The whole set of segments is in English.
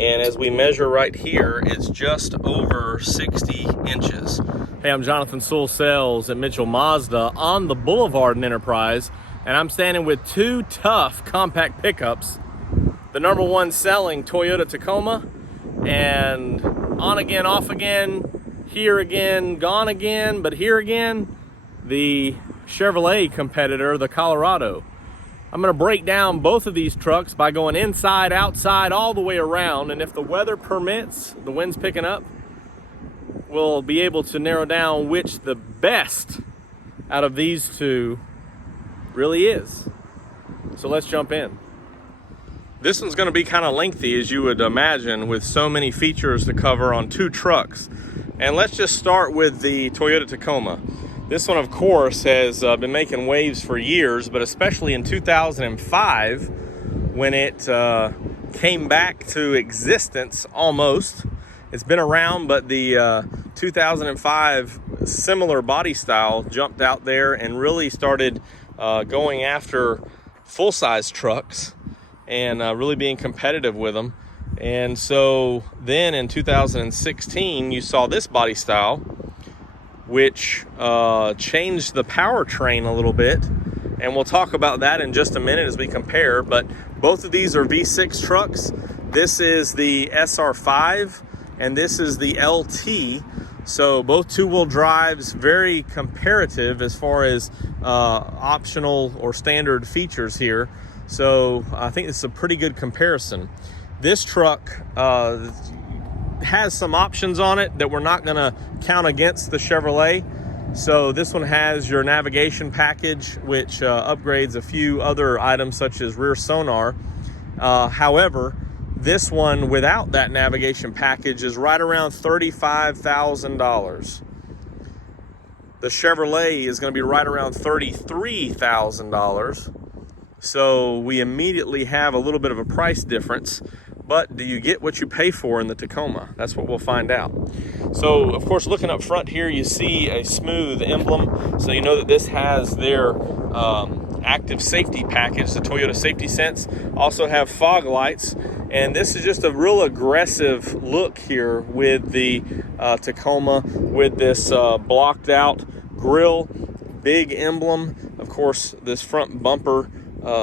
And as we measure right here, it's just over 60 inches. Hey, I'm Jonathan Sewell Sales at Mitchell Mazda on the Boulevard in Enterprise, and I'm standing with two tough compact pickups. The #1 selling Toyota Tacoma, and on again, off again, here again, gone again, but here again, the Chevrolet competitor, the Colorado. I'm gonna break down both of these trucks by going inside, outside, all the way around, and if the weather permits, the wind's picking up, we'll be able to narrow down which the best out of these two really is. So let's jump in. This one's gonna be kind of lengthy, as you would imagine, with so many features to cover on two trucks. And let's just start with the Toyota Tacoma. This one, of course, has been making waves for years, but especially in 2005, when it came back to existence almost. It's been around, but the 2005 similar body style jumped out there and really started going after full-size trucks and really being competitive with them. And so then in 2016, you saw this body style, which changed the powertrain a little bit. And we'll talk about that in just a minute as we compare. But both of these are V6 trucks. This is the SR5 and this is the LT. So both two-wheel drives, very comparative as far as optional or standard features here. So I think it's a pretty good comparison. This truck has some options on it that we're not gonna count against the Chevrolet. So this one has your navigation package, which upgrades a few other items such as rear sonar. However, this one without that navigation package is right around $35,000. The Chevrolet is gonna be right around $33,000. So we immediately have a little bit of a price difference, but do you get what you pay for in the Tacoma? That's what we'll find out. So of course, looking up front here, you see a smooth emblem. So you know that this has their active safety package, the Toyota Safety Sense. Also have fog lights. And this is just a real aggressive look here with the Tacoma, with this blocked out grille, big emblem. Of course, this front bumper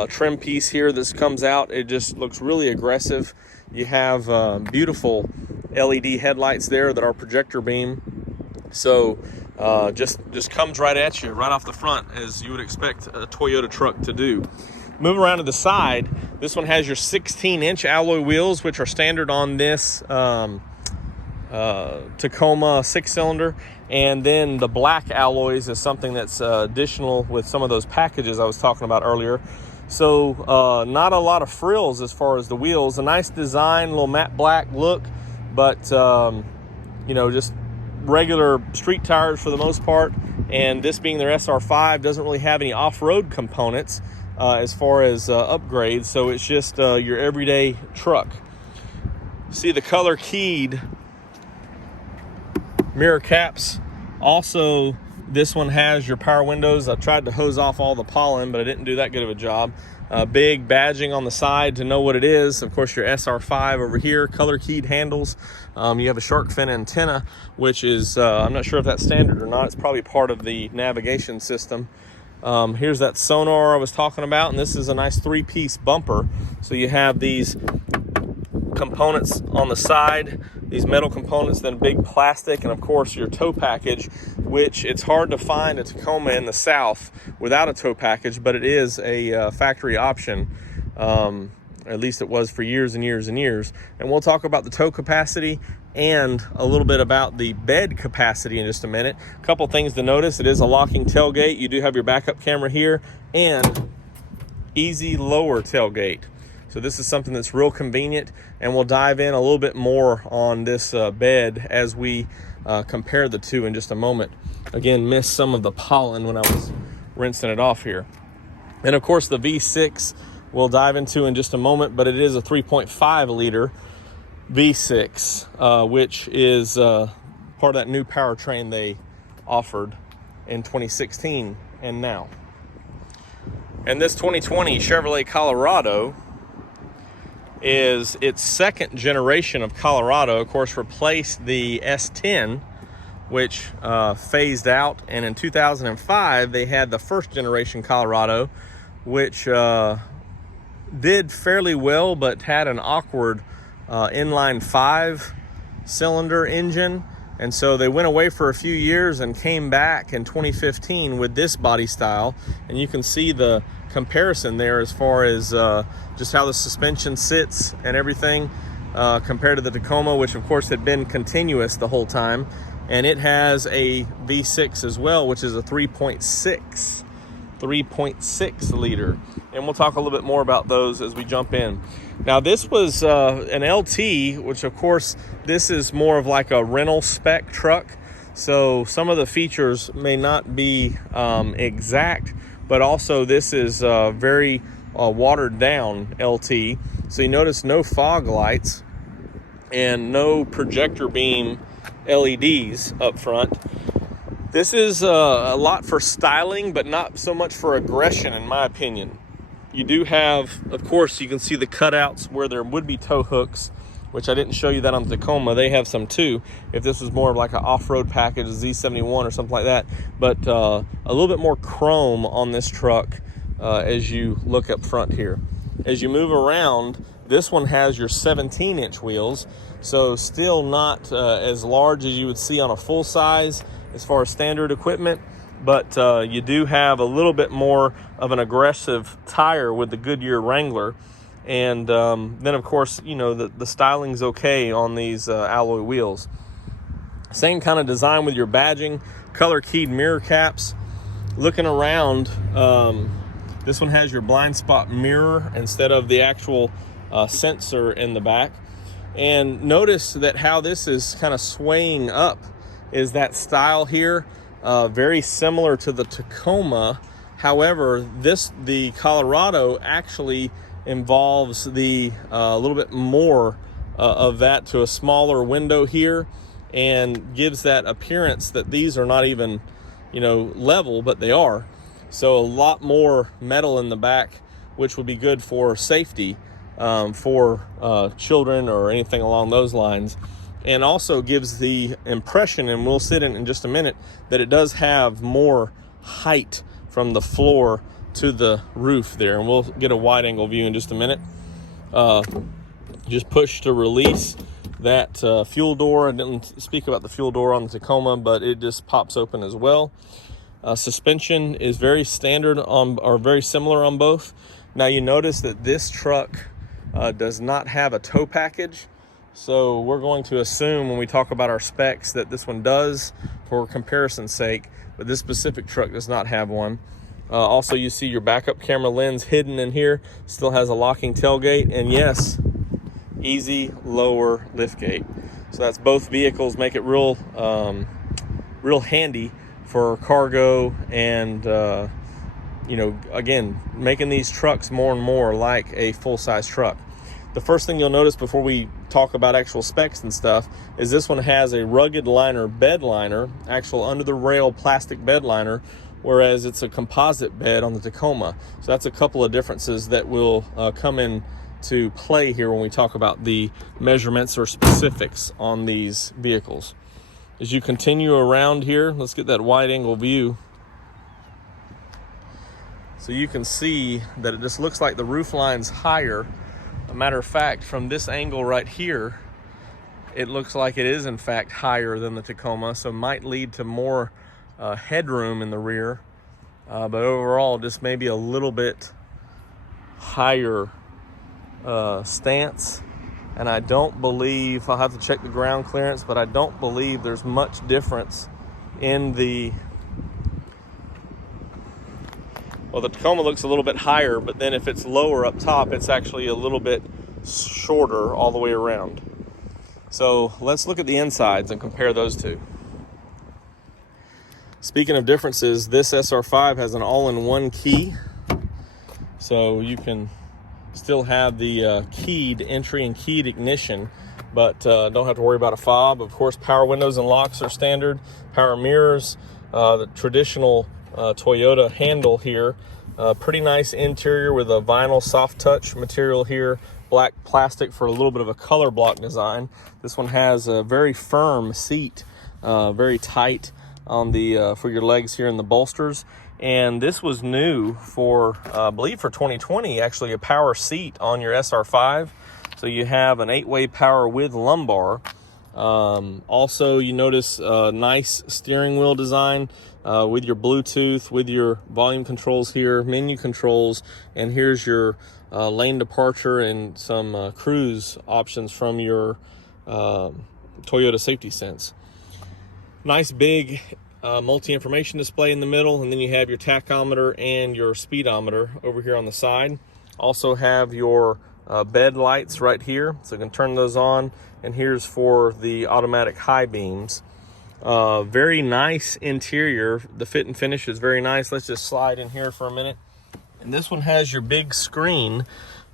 trim piece here, this comes out, it just looks really aggressive. You have beautiful LED headlights there that are projector beam. So just comes right at you, right off the front, as you would expect a Toyota truck to do. Move around to the side. This one has your 16-inch alloy wheels, which are standard on this Tacoma 6-cylinder. And then the black alloys is something that's additional with some of those packages I was talking about earlier. So not a lot of frills as far as the wheels. A nice design, little matte black look, but you know, just regular street tires for the most part. And this being their SR5 doesn't really have any off-road components as far as upgrades. So it's just your everyday truck. See the color keyed mirror caps. Also, this one has your power windows. I tried to hose off all the pollen, but I didn't do that good of a job. Big badging on the side to know what it is. Of course, your SR5 over here, color keyed handles. You have a shark fin antenna, which is, I'm not sure if that's standard or not. It's probably part of the navigation system. Here's that sonar I was talking about, and this is a nice 3-piece bumper. So you have these components on the side, these metal components, then big plastic, and of course your tow package, which it's hard to find a Tacoma in the South without a tow package, but it is a factory option. At least it was for years and years and years. And we'll talk about the tow capacity and a little bit about the bed capacity in just a minute. A couple things to notice: it is a locking tailgate. You do have your backup camera here and easy lower tailgate. So this is something that's real convenient, and we'll dive in a little bit more on this bed as we compare the two in just a moment. Again, missed some of the pollen when I was rinsing it off here. And of course the V6 we'll dive into in just a moment, but it is a 3.5 liter V6, which is part of that new powertrain they offered in 2016 and now. And this 2020 Chevrolet Colorado is its second generation of Colorado, of course, replaced the S10, which phased out. And in 2005, they had the first generation Colorado, which did fairly well, but had an awkward inline 5-cylinder engine. And so they went away for a few years and came back in 2015 with this body style. And you can see the comparison there as far as just how the suspension sits and everything compared to the Tacoma, which of course had been continuous the whole time. And it has a V6 as well, which is a 3.6 liter. And we'll talk a little bit more about those as we jump in. Now this was an LT, which of course this is more of like a rental spec truck. So some of the features may not be exact, but also this is very watered down LT. So you notice no fog lights and no projector beam LEDs up front. This is a lot for styling, but not so much for aggression, in my opinion. You do have, of course, you can see the cutouts where there would be tow hooks, which I didn't show you that on the Tacoma. They have some too, if this was more of like an off-road package, a Z71 or something like that. But a little bit more chrome on this truck as you look up front here. As you move around, this one has your 17-inch wheels, so still not as large as you would see on a full size as far as standard equipment, but you do have a little bit more of an aggressive tire with the Goodyear Wrangler. And then of course, you know, the styling's okay on these alloy wheels. Same kind of design with your badging, color keyed mirror caps. Looking around, this one has your blind spot mirror instead of the actual sensor in the back. And notice that how this is kind of swaying up is that style here, very similar to the Tacoma. However, the Colorado actually involves the a little bit more of that to a smaller window here, and gives that appearance that these are not even, you know, level, but they are. So a lot more metal in the back, which would be good for safety for children or anything along those lines. And also gives the impression, and we'll sit in just a minute, that it does have more height from the floor to the roof there. And we'll get a wide angle view in just a minute. Just push to release that fuel door. I didn't speak about the fuel door on the Tacoma, but it just pops open as well. Suspension is very standard on, or very similar on both. Now you notice that this truck does not have a tow package. So we're going to assume when we talk about our specs that this one does for comparison's sake, but this specific truck does not have one. Also, you see your backup camera lens hidden in here. Still has a locking tailgate, and yes, easy lower liftgate. So that's both vehicles, make it real handy for cargo and you know, again, making these trucks more and more like a full-size truck. The first thing you'll notice before we talk about actual specs and stuff is this one has a rugged liner bed liner, actual under the rail plastic bed liner, whereas it's a composite bed on the Tacoma. So that's a couple of differences that will come in to play here when we talk about the measurements or specifics on these vehicles. As you continue around here, let's get that wide angle view. So you can see that it just looks like the roof line's higher. A matter of fact, from this angle right here, it looks like it is in fact higher than the Tacoma, so might lead to more headroom in the rear, but overall just maybe a little bit higher stance. And I don't believe, I'll have to check the ground clearance, but I don't believe there's much difference in the, well, the Tacoma looks a little bit higher, but then if it's lower up top, it's actually a little bit shorter all the way around. So let's look at the insides and compare those two. Speaking of differences, this SR5 has an all-in-one key. So you can still have the keyed entry and keyed ignition, but don't have to worry about a fob. Of course, power windows and locks are standard. Power mirrors, the traditional Toyota handle here. Pretty nice interior with a vinyl soft touch material here black plastic for a little bit of a color block design. This one has a very firm seat, very tight on the for your legs here in the bolsters. And this was new for, I believe for 2020, actually a power seat on your SR5. So you have an 8-way power with lumbar. Also, you notice a nice steering wheel design with your Bluetooth, with your volume controls here, menu controls, and here's your lane departure and some cruise options from your Toyota Safety Sense. Nice big multi-information display in the middle, and then you have your tachometer and your speedometer over here on the side. Also have your bed lights right here, so you can turn those on, and here's for the automatic high beams. Very nice interior. The fit and finish is very nice. Let's just slide in here for a minute. And this one has your big screen,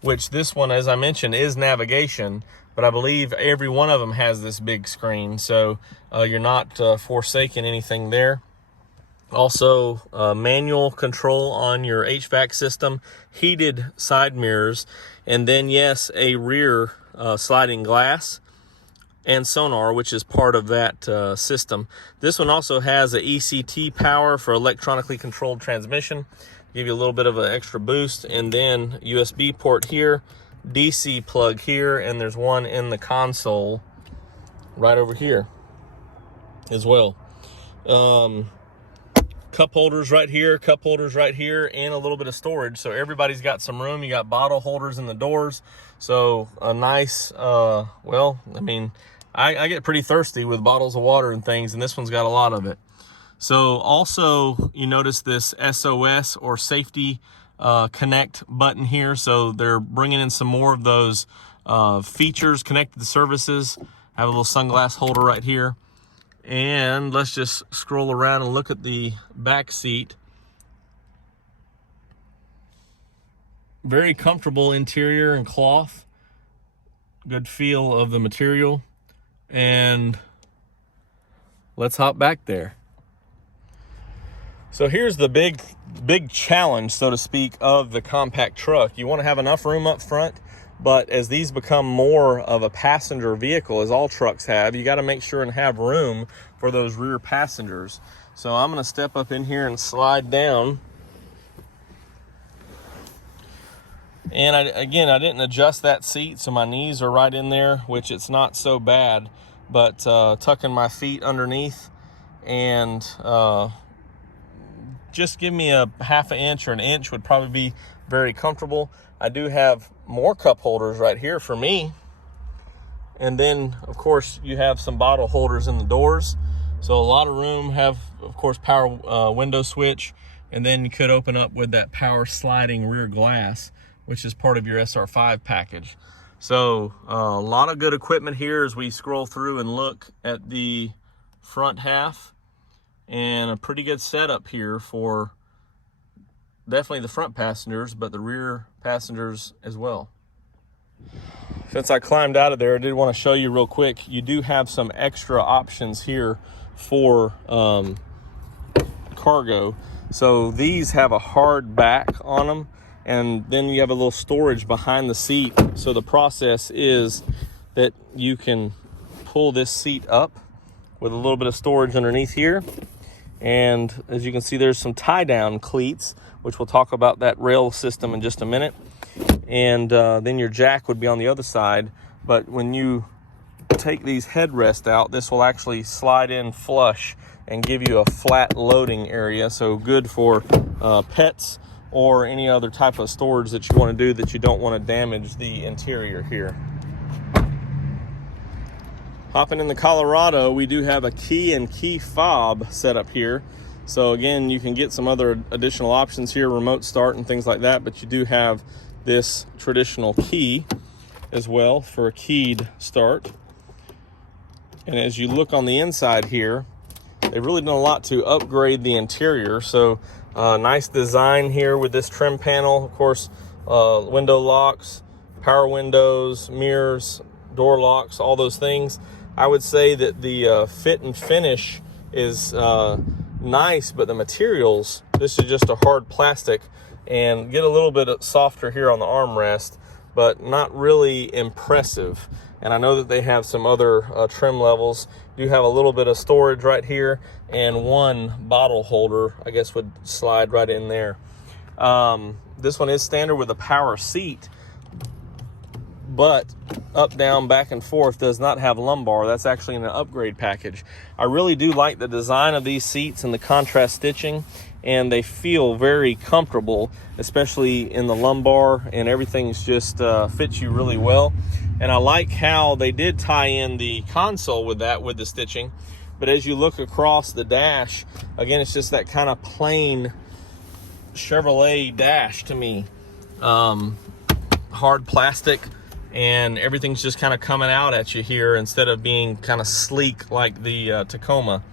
which this one, as I mentioned, is navigation, but I believe every one of them has this big screen, so you're not forsaking anything there. Also, manual control on your HVAC system, heated side mirrors, and then, yes, a rear sliding glass and sonar, which is part of that system. This one also has a ECT power for electronically controlled transmission, give you a little bit of an extra boost, and then USB port here, DC plug here, and there's one in the console right over here as well. Cup holders right here, cup holders right here, and a little bit of storage. So everybody's got some room. You got bottle holders in the doors. So a nice, well, I mean, I get pretty thirsty with bottles of water and things, and this one's got a lot of it. So also, you notice this SOS or safety connect button here. So they're bringing in some more of those features, connected services. I have a little sunglass holder right here. And let's just scroll around and look at the back seat. Very comfortable interior and cloth. Good feel of the material. And let's hop back there. So here's the big challenge, so to speak, of the compact truck. You want to have enough room up front, but as these become more of a passenger vehicle, as all trucks have, you got to make sure and have room for those rear passengers. So I'm going to step up in here and slide down. And I didn't adjust that seat, so my knees are right in there, which it's not so bad, but tucking my feet underneath and just give me a half an inch or an inch would probably be very comfortable. I do have more cup holders right here for me. And then, of course, you have some bottle holders in the doors. So a lot of room, have, of course, power window switch. And then you could open up with that power sliding rear glass, which is part of your SR5 package. So a lot of good equipment here as we scroll through and look at the front half. And a pretty good setup here for definitely the front passengers, but the rear passengers as well. Since I climbed out of there, I did want to show you real quick. You do have some extra options here for cargo. So these have a hard back on them, and then you have a little storage behind the seat. So the process is that you can pull this seat up with a little bit of storage underneath here. And as you can see, there's some tie-down cleats, which we'll talk about that rail system in just a minute. And then your jack would be on the other side. But when you take these headrests out, this will actually slide in flush and give you a flat loading area. So good for pets or any other type of storage that you want to do that you don't want to damage the interior here. Hopping in the Colorado, we do have a key and key fob set up here. So again, you can get some other additional options here, remote start and things like that, but you do have this traditional key as well for a keyed start. And as you look on the inside here, they've really done a lot to upgrade the interior. So nice design here with this trim panel, of course, window locks, power windows, mirrors, door locks, all those things. I would say that the fit and finish is nice, but the materials, this is just a hard plastic, and get a little bit softer here on the armrest, but not really impressive. And I know that they have some other trim levels. Do have a little bit of storage right here, and one bottle holder, I guess, would slide right in there. This one is standard with a power seat, but up, down, back, and forth does not have lumbar. That's actually in an upgrade package. I really do like the design of these seats and the contrast stitching, and they feel very comfortable, especially in the lumbar, and everything's just fits you really well. And I like how they did tie in the console with that, with the stitching. But as you look across the dash, again, it's just that kind of plain Chevrolet dash to me. Hard plastic, and everything's just kind of coming out at you here instead of being kind of sleek like the Tacoma.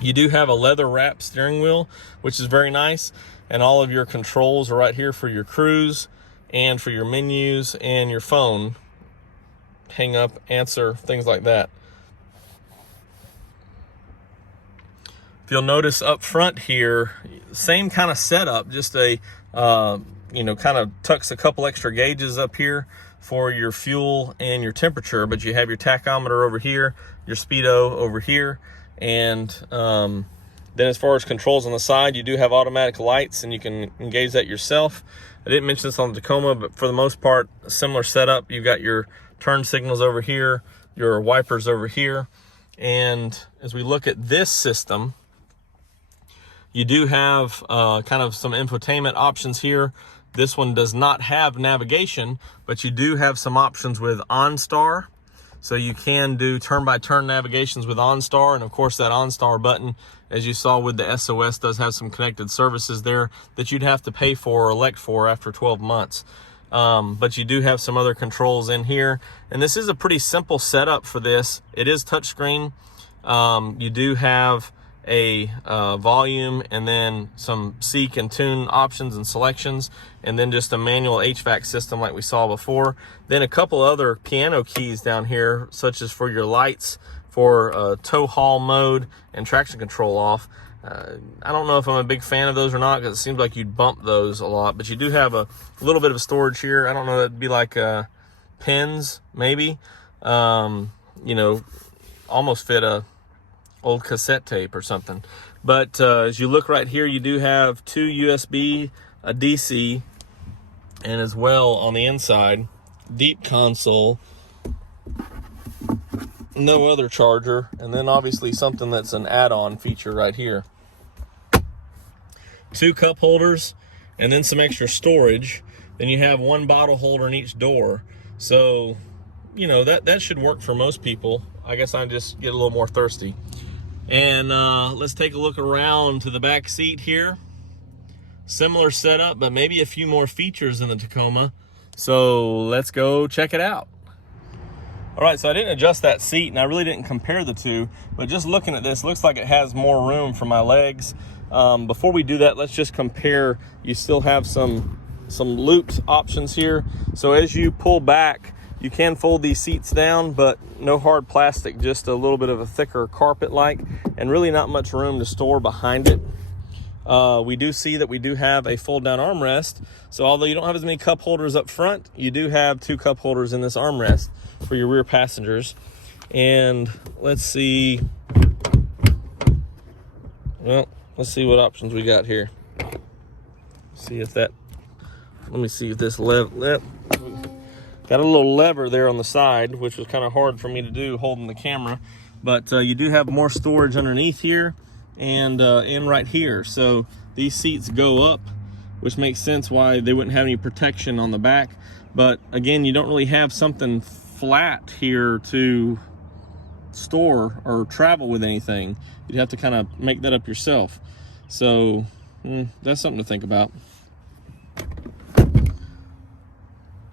You do have a leather wrap steering wheel, which is very nice, and all of your controls are right here for your cruise and for your menus and your phone. Hang up, answer, things like that. If you'll notice up front here, same kind of setup, just a kind of tucks a couple extra gauges up here for your fuel and your temperature, but you have your tachometer over here, your speedo over here, and then as far as controls on the side, you do have automatic lights, and you can engage that yourself. I didn't mention this on the Tacoma, but for the most part, a similar setup. You've got your turn signals over here, your wipers over here, and as we look at this system, you do have kind of some infotainment options here. This one does not have navigation, but you do have some options with OnStar. So you can do turn-by-turn navigations with OnStar, and of course that OnStar button, as you saw with the SOS, does have some connected services there that you'd have to pay for or elect for after 12 months. But you do have some other controls in here, and this is a pretty simple setup for this. It is touchscreen. You do have a volume, and then some seek and tune options and selections, and then just a manual HVAC system like we saw before. Then a couple other piano keys down here, such as for your lights, for tow haul mode and traction control off. I don't know if I'm a big fan of those or not, because it seems like you'd bump those a lot, but you do have a little bit of storage here. I don't know, that'd be like pins maybe, almost fit a old cassette tape or something. But as you look right here, you do have 2 USB, a DC, and as well on the inside, deep console, no other charger, and then obviously something that's an add-on feature right here. 2 cup holders, and then some extra storage. Then you have 1 bottle holder in each door. So, that should work for most people. I guess I just get a little more thirsty. And let's take a look around to the back seat here. Similar setup, but maybe a few more features in the Tacoma. So let's go check it out. All right, so I didn't adjust that seat, and I really didn't compare the two, but just looking at this, looks like it has more room for my legs. Before we do that, let's just compare. You still have some looped options here. So as you pull back, you can fold these seats down, but no hard plastic, just a little bit of a thicker carpet-like, and really not much room to store behind it. We do see that we do have a fold-down armrest. So although you don't have as many cup holders up front, you do have 2 cup holders in this armrest for your rear passengers. And let's see. Well, let's see what options we got here. See if that. Let me see if this got a little lever there on the side, which was kind of hard for me to do holding the camera, but you do have more storage underneath here and in right here. So these seats go up, which makes sense why they wouldn't have any protection on the back. But again, you don't really have something flat here to store or travel with anything. You'd have to kind of make that up yourself. So that's something to think about.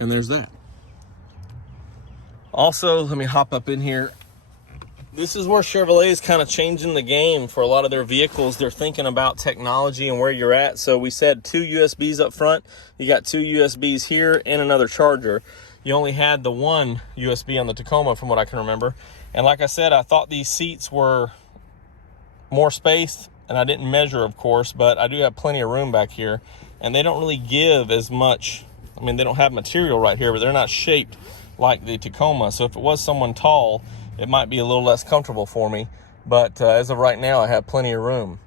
And there's that. Also, let me hop up in here. This is where Chevrolet is kind of changing the game for a lot of their vehicles. They're thinking about technology and where you're at. So we said 2 USBs up front. You got 2 USBs here and another charger. You only had the 1 USB on the Tacoma from what I can remember. And like I said, I thought these seats were more space, and I didn't measure, of course, but I do have plenty of room back here. And they don't really give as much I mean, they don't have material right here, but they're not shaped like the Tacoma. So if it was someone tall, it might be a little less comfortable for me. But as of right now, I have plenty of room.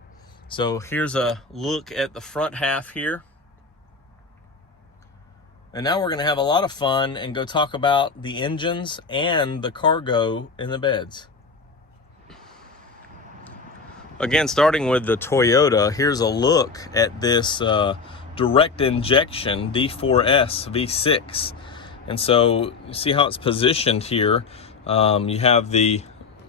So here's a look at the front half here. And now we're gonna have a lot of fun and go talk about the engines and the cargo in the beds. Again, starting with the Toyota, here's a look at this direct injection D4S V6. And so you see how it's positioned here. You have the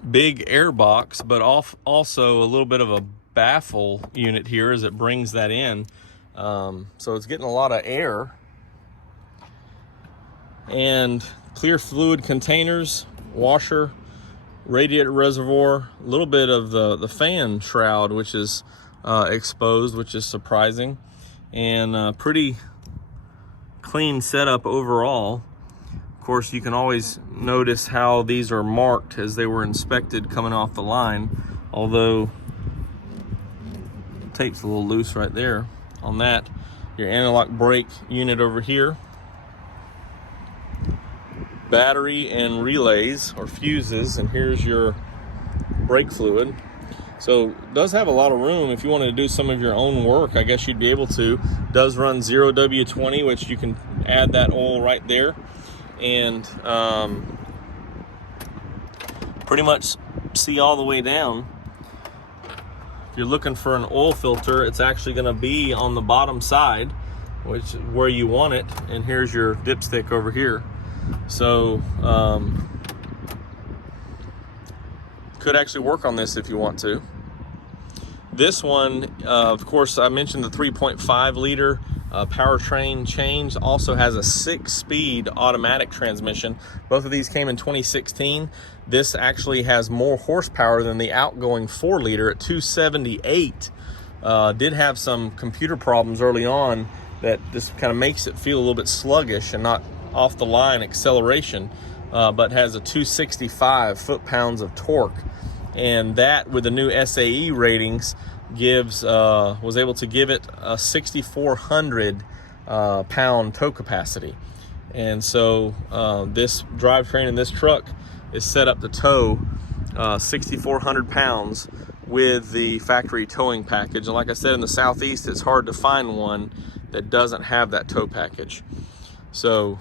big air box, but also a little bit of a baffle unit here as it brings that in. So it's getting a lot of air. And clear fluid containers, washer, radiator reservoir, a little bit of the fan shroud, which is exposed, which is surprising, and pretty clean setup overall. Of course, you can always notice how these are marked as they were inspected coming off the line, although tape's a little loose right there on that. Your anti-lock brake unit over here, battery and relays or fuses, and here's your brake fluid. So it does have a lot of room if you wanted to do some of your own work. I guess you'd be able to. It does run 0W20, which you can add that oil right there, and pretty much see all the way down. If you're looking for an oil filter, it's actually going to be on the bottom side, which is where you want it, and here's your dipstick over here. So could actually work on this if you want to. This one, of course, I mentioned the 3.5 liter powertrain change, also has a 6-speed automatic transmission. Both of these came in 2016. This actually has more horsepower than the outgoing 4 liter at 278. Did have some computer problems early on that this kind of makes it feel a little bit sluggish and not off the line acceleration, but has a 265 foot-pounds of torque, and that with the new SAE ratings was able to give it a 6,400 pound tow capacity. And so this drivetrain in this truck is set up to tow 6,400 pounds with the factory towing package. And like I said, in the Southeast, it's hard to find one that doesn't have that tow package. So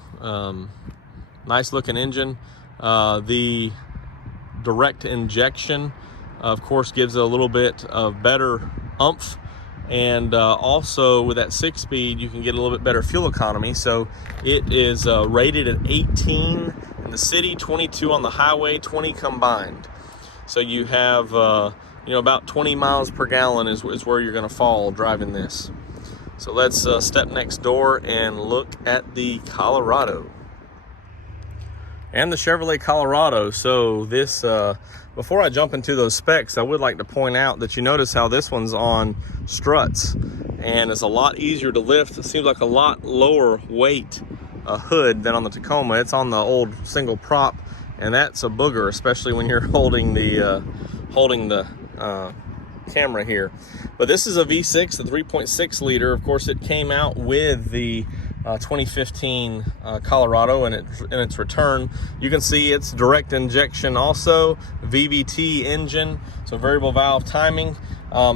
nice looking engine. The direct injection, of course, gives it a little bit of better oomph, and also with that 6-speed you can get a little bit better fuel economy. So it is rated at 18 in the city, 22 on the highway, 20 combined. So you have about 20 miles per gallon is where you're going to fall driving this. So let's step next door and look at the Colorado and the Chevrolet Colorado. So this, before I jump into those specs, I would like to point out that you notice how this one's on struts, and it's a lot easier to lift. It seems like a lot lower weight hood than on the Tacoma. It's on the old single prop, and that's a booger, especially when you're holding the camera here. But this is a V6, the 3.6 liter. Of course, it came out with the 2015 Colorado in its return. You can see it's direct injection, also VVT engine, so variable valve timing.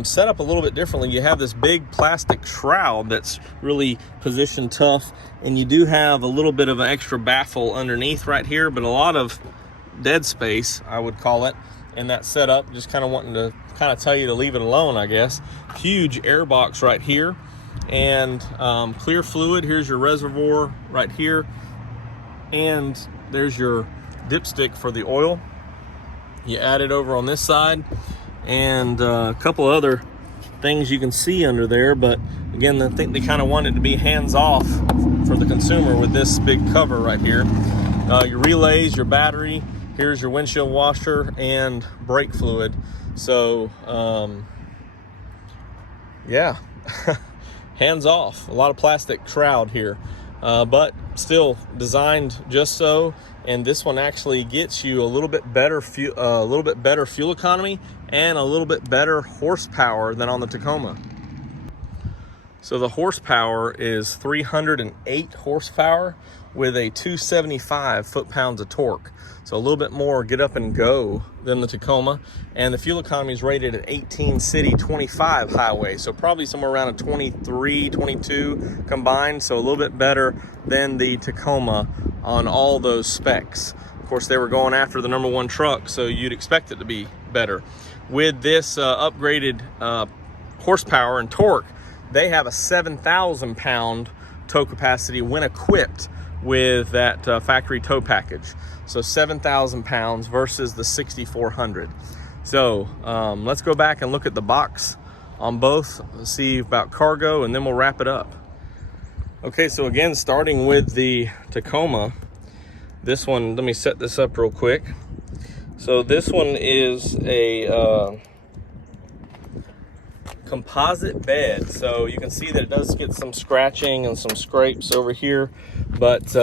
Set up a little bit differently. You have this big plastic shroud that's really positioned tough, and you do have a little bit of an extra baffle underneath right here, but a lot of dead space, I would call it, in that setup. Just kind of wanting to tell you to leave it alone, I guess. Huge air box right here, and clear fluid. Here's your reservoir right here, and there's your dipstick for the oil. You add it over on this side, and a couple other things you can see under there, but again, I think they kind of want it to be hands-off for the consumer with this big cover right here. Your relays, your battery, here's your windshield washer and brake fluid. So yeah, hands off. A lot of plastic shroud here, but still designed just so. And this one actually gets you a little bit better fuel economy and a little bit better horsepower than on the Tacoma. So the horsepower is 308 horsepower with a 275 foot-pounds of torque. So a little bit more get up and go than the Tacoma. And the fuel economy is rated at 18 city, 25 highway. So probably somewhere around a 23, 22 combined. So a little bit better than the Tacoma on all those specs. Of course, they were going after the #1 truck, so you'd expect it to be better. With this upgraded horsepower and torque, they have a 7,000 pound tow capacity when equipped with that factory tow package. So 7,000 pounds versus the 6,400. So let's go back and look at the box on both, see about cargo, and then we'll wrap it up. Okay, so again, starting with the Tacoma, this one, let me set this up real quick. So this one is a composite bed, so you can see that it does get some scratching and some scrapes over here, but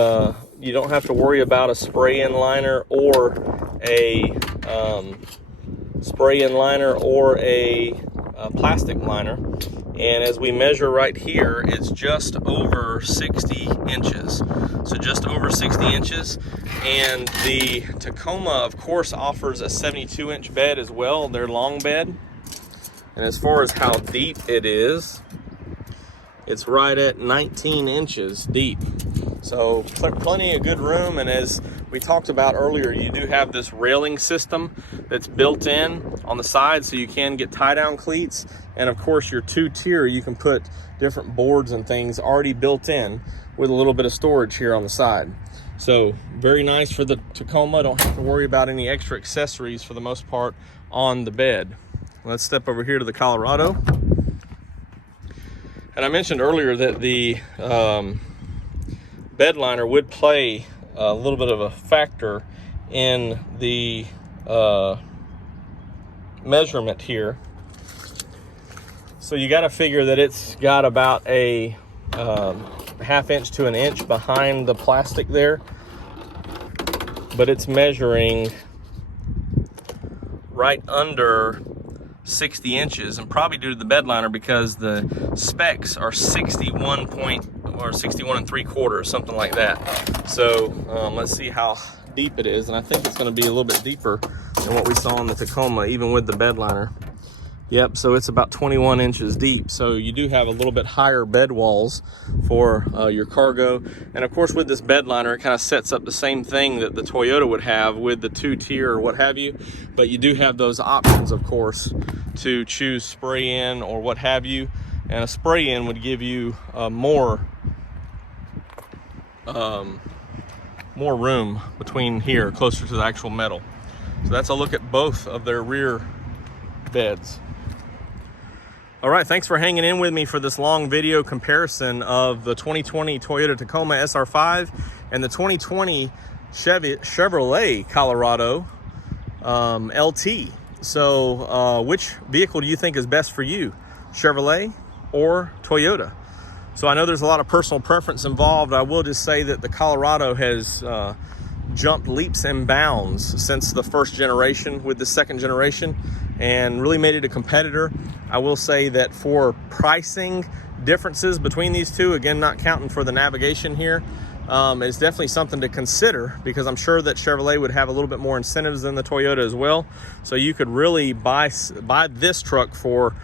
you don't have to worry about a spray-in liner or a plastic liner. And as we measure right here, it's just over 60 inches. So just over 60 inches. And the Tacoma, of course, offers a 72-inch bed as well, their long bed. And as far as how deep it is, it's right at 19 inches deep. So plenty of good room. And as we talked about earlier, you do have this railing system that's built in on the side, so you can get tie-down cleats. And of course, your 2-tier, you can put different boards and things already built in with a little bit of storage here on the side. So very nice for the Tacoma. Don't have to worry about any extra accessories for the most part on the bed. Let's step over here to the Colorado. And I mentioned earlier that the bed liner would play a little bit of a factor in the measurement here. So you got to figure that it's got about a ½ inch to an inch behind the plastic there, but it's measuring right under 60 inches, and probably due to the bed liner because the specs are 61 3/4, something like that. So let's see how deep it is, and I think it's going to be a little bit deeper than what we saw in the Tacoma, even with the bed liner. Yep, so it's about 21 inches deep. So you do have a little bit higher bed walls for your cargo. And of course, with this bed liner, it kind of sets up the same thing that the Toyota would have with the 2-tier or what have you. But you do have those options, of course, to choose spray-in or what have you. And a spray-in would give you more room between here, closer to the actual metal. So that's a look at both of their rear beds. All right, thanks for hanging in with me for this long video comparison of the 2020 Toyota Tacoma SR5 and the 2020 Chevrolet Colorado LT. So which vehicle do you think is best for you, Chevrolet or Toyota? So I know there's a lot of personal preference involved. I will just say that the Colorado has jumped leaps and bounds since the first generation with the second generation and really made it a competitor. I will say that for pricing differences between these two, again, not counting for the navigation here, is definitely something to consider, because I'm sure that Chevrolet would have a little bit more incentives than the Toyota as well. So you could really buy this truck for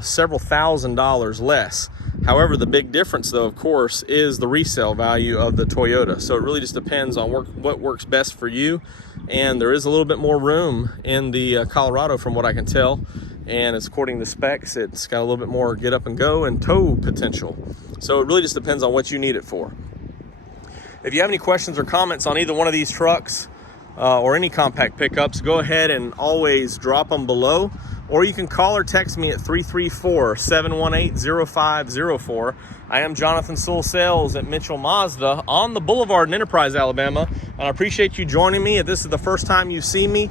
several $1,000s less. However, the big difference, though, of course, is the resale value of the Toyota. So it really just depends on what works best for you. And there is a little bit more room in the Colorado from what I can tell. And it's according to specs, it's got a little bit more get up and go and tow potential. So it really just depends on what you need it for. If you have any questions or comments on either one of these trucks or any compact pickups, go ahead and always drop them below. Or you can call or text me at 334-718-0504. I am Jonathan Sewell Sales at Mitchell Mazda on the Boulevard in Enterprise, Alabama. And I appreciate you joining me. If this is the first time you've seen me,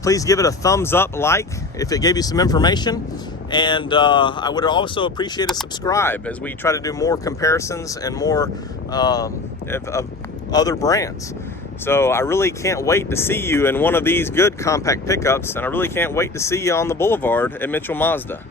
please give it a thumbs up, like, if it gave you some information. And I would also appreciate a subscribe as we try to do more comparisons and more of other brands. So I really can't wait to see you in one of these good compact pickups, and I really can't wait to see you on the Boulevard at Mitchell Mazda.